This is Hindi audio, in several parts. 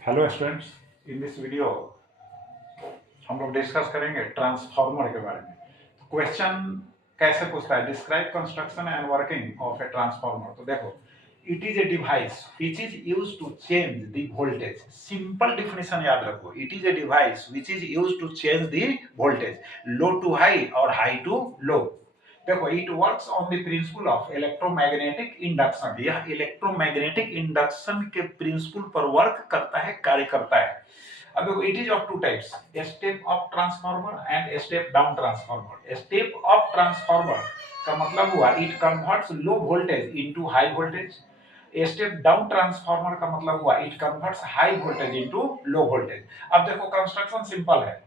Hello students, in this video हम लोग डिस्कस करेंगे ट्रांसफार्मर के बारे में। क्वेश्चन कैसे पूछता है, describe construction and working of a transformer. तो देखो, it is a device which is use to change the voltage. Simple definition याद रखो, it is a device which is use to change the voltage, low to high और हाई टू लो। देखो, it works on the principle of electromagnetic induction. यह इलेक्ट्रोमैग्नेटिक इंडक्शन के प्रिंसिपल पर वर्क करता है, कार्य करता है। अब देखो, it is of two types, step up transformer and step down transformer. Step up transformer का मतलब हुआ it converts low voltage into high voltage. Step down transformer का मतलब हुआ it converts high voltage into low voltage. अब देखो, कंस्ट्रक्शन सिंपल है।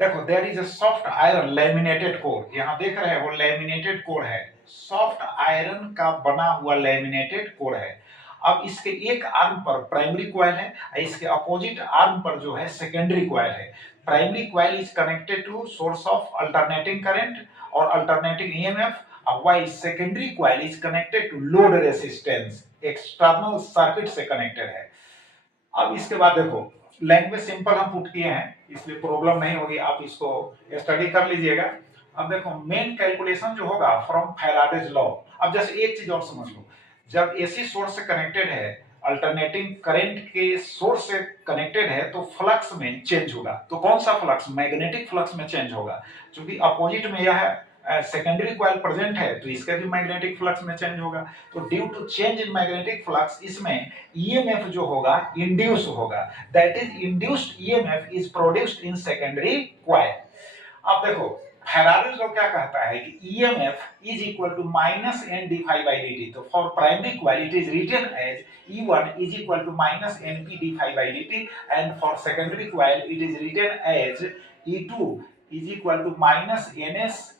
देखो, there is a soft iron laminated core. यहां देख रहे हो लैमिनेटेड कोर है, सॉफ्ट आयरन का बना हुआ लैमिनेटेड कोर है। अब इसके एक आर्म पर प्राइमरी कॉइल है, इसके अपोजिट आर्म पर जो है सेकेंडरी कॉइल है। Primary coil is connected to source of alternating current और alternating EMF, while secondary coil is connected to load resistance, external circuit से कनेक्टेड है। अब इसके बाद देखो, लैंग्वेज सिंपल हम पुट किए हैं, इसलिए प्रॉब्लम नहीं होगी, आप इसको स्टडी कर लीजिएगा। अब देखो, मेन कैलकुलेशन जो होगा फ्रॉम फैराडेज लॉ। अब जैसे एक चीज और समझ लो, जब एसी सोर्स से कनेक्टेड है, अल्टरनेटिंग करंट के सोर्स से कनेक्टेड है, तो फ्लक्स में चेंज होगा। तो कौन सा फ्लक्स? मैग्नेटिक फ्लक्स में चेंज होगा। क्योंकि अपोजिट में यह सेकेंडरी कॉइल प्रेजेंट है, तो इसका भी मैग्नेटिक फ्लक्स में चेंज होगा। तो due to change in magnetic flux, इसमें ईएमएफ जो होगा इंड्यूस होगा। That is induced EMF is produced in secondary coil. अब देखो, फैराडेज लॉ क्या कहता है कि EMF is equal to minus N D phi by D T. तो for primary coil it is written as E1 is equal to minus N P D phi by D T, and for secondary coil it is written as E2 is equal to minus N S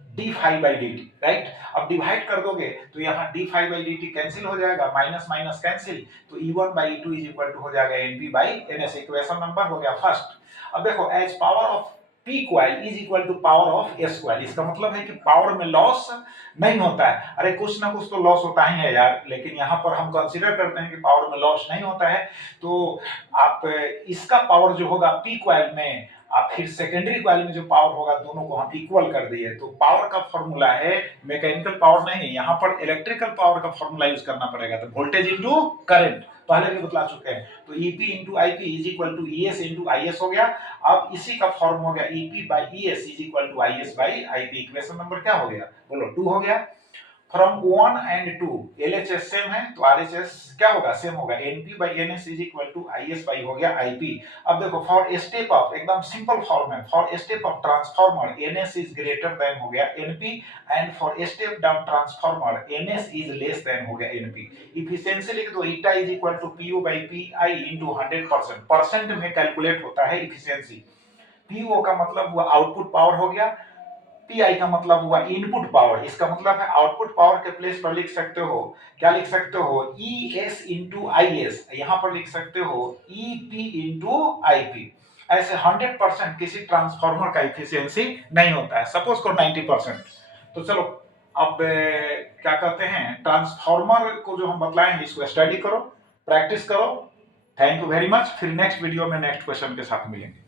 D phi by D T. Right, अब डिवाइड कर दोगे तो यहाँ D phi by D T cancel हो जाएगा, माइनस माइनस कैंसिल, तो E1 by E2 is equal to हो जाएगा NP by NS. Equation number हो गया फर्स्ट। अब देखो, as power of P coil is equal to power of S coil. इसका मतलब है कि पावर में लॉस नहीं होता है। अरे कुछ ना कुछ तो लॉस होता ही है यार, लेकिन यहाँ पर हम कंसीडर करते हैं कि पावर में लॉस नहीं होता है। तो आप इसका पावर जो होगा P क्वाइल में, आप फिर सेकेंडरी कॉइल में जो पावर होगा, दोनों को हम इक्वल कर दिए। तो पावर का फॉर्मूला है, मैकेनिकल पावर नहीं, यहाँ पर इलेक्ट्रिकल पावर का फॉर्मूला यूज करना पड़ेगा। तो वोल्टेज इंटू करंट पहले भी बतला चुके हैं। तो EP into IP is equal to ES into IS हो गया। अब इसी का फॉर्म हो गया EP by ES is equal to IS by IP. Equation number क्या हो गया? बोलो, 2 हो गया। फ्रॉम 1 एंड 2 एलएचएस सेम है, तो आरएचएस क्या होगा? सेम होगा। NP by NS is equal to IS by हो गया आईपी। अब देखो, फॉर स्टेप ऑफ, एकदम सिंपल फॉर्म है, for step of transformer NS is greater than हो गया NP, and for step down transformer NS is less than हो गया एनपी। इफिशिएंसी लिख दो, eta is equal to PU by PI into 100%। Percent में कैलकुलेट होता है इफिशिएंसी। पीओ का मतलब हुआ आउटपुट पावर हो गया, पीआई का मतलब हुआ इनपुट पावर। इसका मतलब है आउटपुट पावर के प्लेस पर लिख सकते हो, क्या लिख सकते हो? E S into I S. यहां पर लिख सकते हो E P into I P. ऐसे 100% किसी ट्रांसफार्मर का इफिशियंसी नहीं होता है, सपोज को 90%। तो चलो, अब क्या कहते हैं, ट्रांसफार्मर को जो हम बतलाएंगे इसको स्टडी करो, प्रैक्टिस करो। Thank you very much. फिर नेक्स्ट वीडियो में नेक्स्ट क्वेश्चन के साथ मिलेंगे।